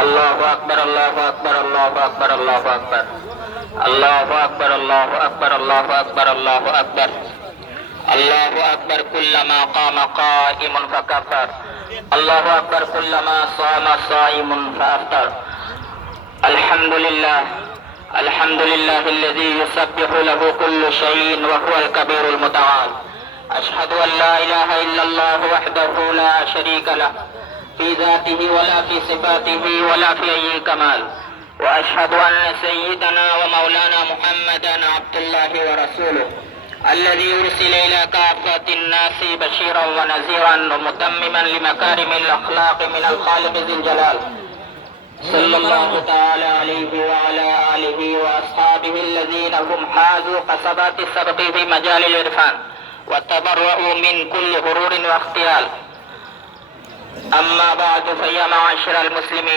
আল্লাহু আকবার, আল্লাহু আকবার, আল্লাহু আকবার, আল্লাহু আকবার, আল্লাহু আকবার, আল্লাহু আকবার, আল্লাহু আকবার, আল্লাহু আকবার, আল্লাহু আকবার। কুল্লামা কামা কাইমুন ফাকাব্বার, আল্লাহু আকবার। কুল্লামা সামা সাইমুন ফাআফতার। আলহামদুলিল্লাহ, আলহামদুলিল্লাহিল্লাযী ইউসাব্বিহু লাহু কুল্লু শাইইন ওয়া হুয়াল কাবীরুল মুতাআল। আশহাদু আল লা ইলাহা ইল্লাল্লাহু ওয়াহদাহু লা শারীকা লাহু في ذاته ولا في صفاته ولا في أي كمال، وأشهد أن سيدنا ومولانا محمدا عبد الله ورسوله الذي أرسل إلى كافة الناس بشيرا ونذيرا ومتمما لمكارم الأخلاق من الخالق ذي الجلال، صلى الله تعالى عليه وعلى آله وأصحابه الذين هم حازوا قصبات السبق في مجال العرفان وتبرؤوا من كل غرور واختيال. أما بعد فيا معاشر المسلمين